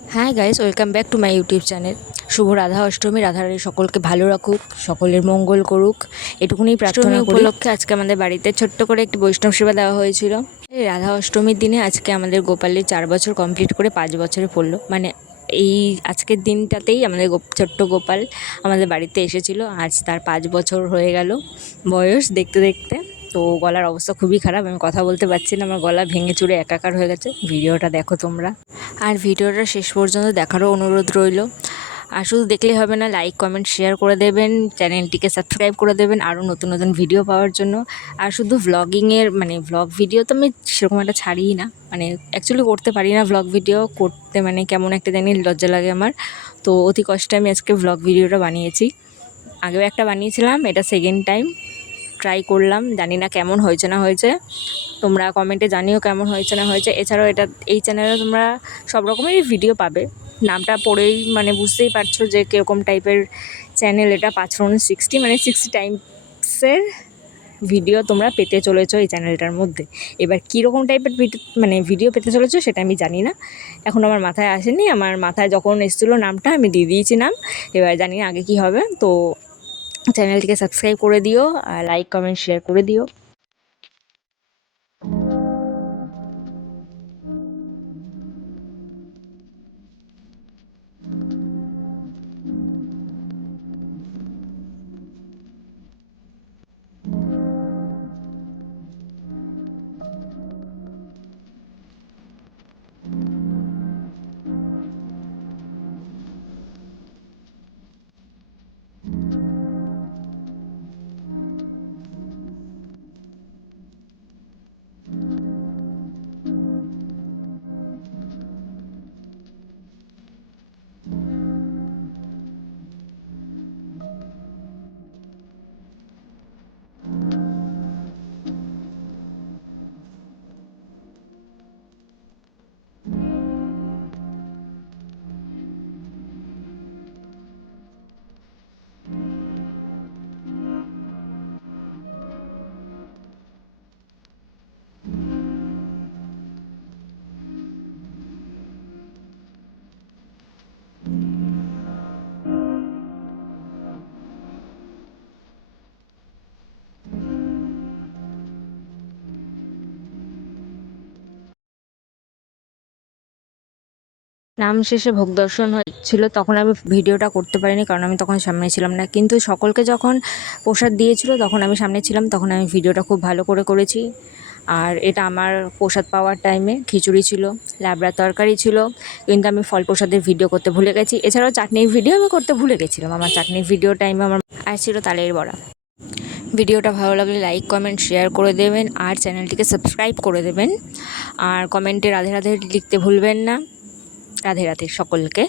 High guys, welcome back to my YouTube channel. শুভ রাধা অষ্টমী। রাধারানী সকলকে ভালো রাখুক, সকলের মঙ্গল করুক, এটুকুনি প্রার্থনা করি। উপলক্ষে আজকে আমাদের বাড়িতে ছোট্ট করে একটি বৈষ্ণব সেবা দেওয়া হয়েছিল। এই রাধা অষ্টমীর দিনে আজকে আমাদের গোপালের 4 বছর কমপ্লিট করে 5 বছরে পড়লো। মানে এই আজকের দিনটাতেই আমাদের ছোট্ট গোপাল আমাদের বাড়িতে এসেছিল। আজ তার 5 বছর হয়ে গেল বয়স দেখতে দেখতে। তো গলার অবস্থা খুবই খারাপ, আমি কথা বলতে পারছি না, আমার গলা ভেঙে চুরে একাকার হয়ে গেছে। ভিডিওটা দেখো তোমরা, আর ভিডিওটা শেষ পর্যন্ত দেখারও অনুরোধ রইল। আর শুধু দেখলেই হবে না, লাইক কমেন্ট শেয়ার করে দেবেন, চ্যানেলটিকে সাবস্ক্রাইব করে দেবেন আরও নতুন নতুন ভিডিও পাওয়ার জন্য। আর শুধু ভ্লগিংয়ের ভ্লগ ভিডিও তো আমি সেরকম একটা ছাড়িই না, অ্যাকচুয়ালি করতে পারি না ভ্লগ ভিডিও করতে, কেমন একটা জানি লজ্জা লাগে আমার। তো অতি কষ্টে আমি আজকে ভ্লগ ভিডিওটা বানিয়েছি। আগেও একটা বানিয়েছিলাম, এটা সেকেন্ড টাইম ট্রাই করলাম, জানি না কেমন হয়েছে না হয়েছে। তোমরা কমেন্টে জানিও কেমন হয়েছে না হয়েছে। এছাড়াও এই চ্যানেলে তোমরা সব রকমেরই ভিডিও পাবে, নামটা পড়েই বুঝতেই পারছো যে কীরকম টাইপের চ্যানেল এটা। 5/60 60 টাইমসের ভিডিও তোমরা পেতে চলেছো এই চ্যানেলটার মধ্যে। এবার কীরকম টাইপের ভিডিও পেতে চলেছো সেটা আমি জানি না, এখন আমার মাথায় আসেনি। আমার মাথায় যখন এসেছিলো নামটা আমি দিয়ে দিয়েছি নাম, এবার জানি না আগে কী হবে। তো চ্যানেলটিকে সাবস্ক্রাইব করে দিও, আর লাইক কমেন্ট শেয়ার করে দিও। নাম শেষে ভোগ দর্শন হচ্ছিল, তখন আমি ভিডিওটা করতে পারিনি, কারণ আমি তখন সামনে ছিলাম না। কিন্তু সকলকে যখন প্রসাদ দিয়েছিল তখন আমি সামনে ছিলাম, তখন আমি ভিডিওটা খুব ভালো করে করেছি। আর এটা আমার প্রসাদ পাওয়ার টাইমে খিচুড়ি ছিল, লাবড়া তরকারি ছিল, কিন্তু আমি ফল প্রসাদের ভিডিও করতে ভুলে গেছি। এছাড়াও চাটনির ভিডিও আমি করতে ভুলে গেছিলাম। আমার চাটনির ভিডিও টাইমে আমার ছিল তালের বড়া। ভিডিওটা ভালো লাগলে লাইক কমেন্ট শেয়ার করে দেবেন, আর চ্যানেলটিকে সাবস্ক্রাইব করে দেবেন। আর কমেন্টে রাধে রাধে লিখতে ভুলবেন না। রাধে রাধে সকলকে।